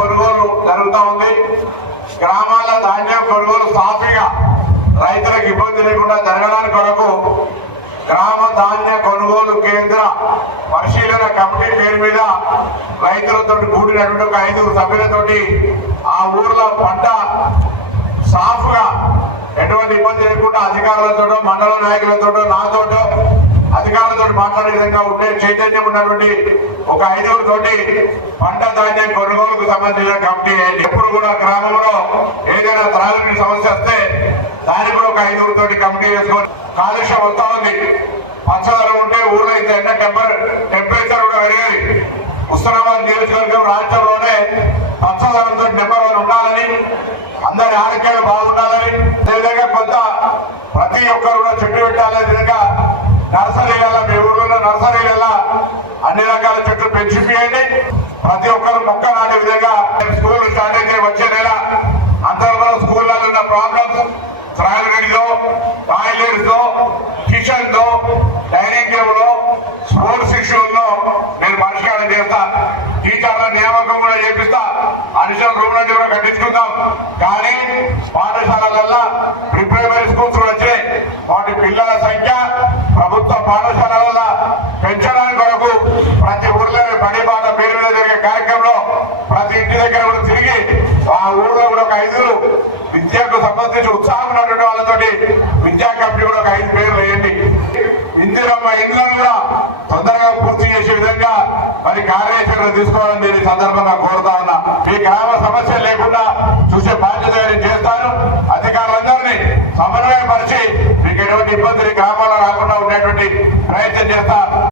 కొనుగోలు జరుగుతూ ఉంది. గ్రామాల ధాన్యం కొనుగోలు సాఫీగా రైతులకు ఇబ్బంది లేకుండా జరగడానికి కొరకు గ్రామ ధాన్య కొనుగోలు కేంద్ర పరిశీలన కమిటీ పేరు మీద రైతులతో కూడినటువంటి ఒక 5 సభ్యులతోటి ఆ ఊర్లో పంట సాఫ్గా ఎటువంటి ఇబ్బంది లేకుండా అధికారులతో, మండల నాయకులతో, నాతో అధికారులతో మాట్లాడే విధంగా ఉంటే చైతన్యం ఉన్నటువంటి ఒక 5 తోటి పంట ధాన్యం కొనుగోలుకు సంబంధించిన కమిటీ. ఎప్పుడు కూడా గ్రామంలో ఏదైనా త్రాగునీటి సమస్య వస్తే దానికి కూడా ఒక 5 తోటి కమిటీ వేసుకొని కాలుష్యం వస్తా ఉంది. పచ్చదనం ఉంటే ఊర్లో అయితే టెంపరేచర్ కూడా పెరిగేది. హుస్నాబాద్ నియోజకవర్గం రాష్ట్రంలోనే పచ్చదనంతో నెంబర్ 1 ఉండాలని, అందరి ఆరోగ్యాలు బాగుండాలని, అదేవిధంగా కొంత ప్రతి ఒక్కరు కూడా చెట్టు పెట్టాలనే విధంగా నర్సరీలలో, మీ ఊర్లో నర్సరీలలో అన్ని రకాల చెట్లు పెంచిపోయండి. ప్రతి ఒక్కరు మొక్క నాటే విధంగా స్కూల్ స్టార్ట్ అయితే వచ్చే నెల అందరూ స్కూళ్ళలో ఉన్న ప్రాబ్లమ్స్ త్రాగునీటిలో, టాయిలెట్స్ లో, కిచెన్ లో, డైనింగ్ టేబుల్ లో, స్పోర్ట్స్ ఇష్యూల్లో నేను పరిష్కారం చేస్తా. టీచర్ల నియామకం కూడా చేపిస్తా. అడిషనల్ రూమ్లన్నీ కూడా కట్టించుకుందాం. కానీ పాఠశాలలలో ప్రిప్రైమరీ స్కూల్స్ కూడా వచ్చాయి. వాటి పిల్లల సంఖ్య ప్రభుత్వ పాఠశాలల పెంచడానికి కొరకు ప్రతి ఊర్లో బడి బాట పేరు మీద జరిగే కార్యక్రమంలో ప్రతి ఇంటి దగ్గర కూడా తిరిగి ఆ ఊర్లో కూడా ఒక 5 విద్యకు సంబంధించి ఉత్సాహం ఉన్నటువంటి వాళ్ళతోటి విద్యా కమిటీ కూడా ఒక 5 పేర్లు వేయండి. ఇందిరమ్మ ఇండ్లను కూడా తొందరగా పూర్తి చేసే విధంగా మరి కార్యాచరణ తీసుకోవాలని నేను సందర్భంగా కోరుతా ఉన్నా. మీ గ్రామ సమస్యలు లేకుండా చూసే బాధ్యత నేను చేస్తాను. అధికారులందరినీ సమన్వయపరిచి మీకు ఎటువంటి ఇబ్బందులు గ్రామాల్లో రాకుండా ఉండేటువంటి ప్రయత్నం చేస్తా.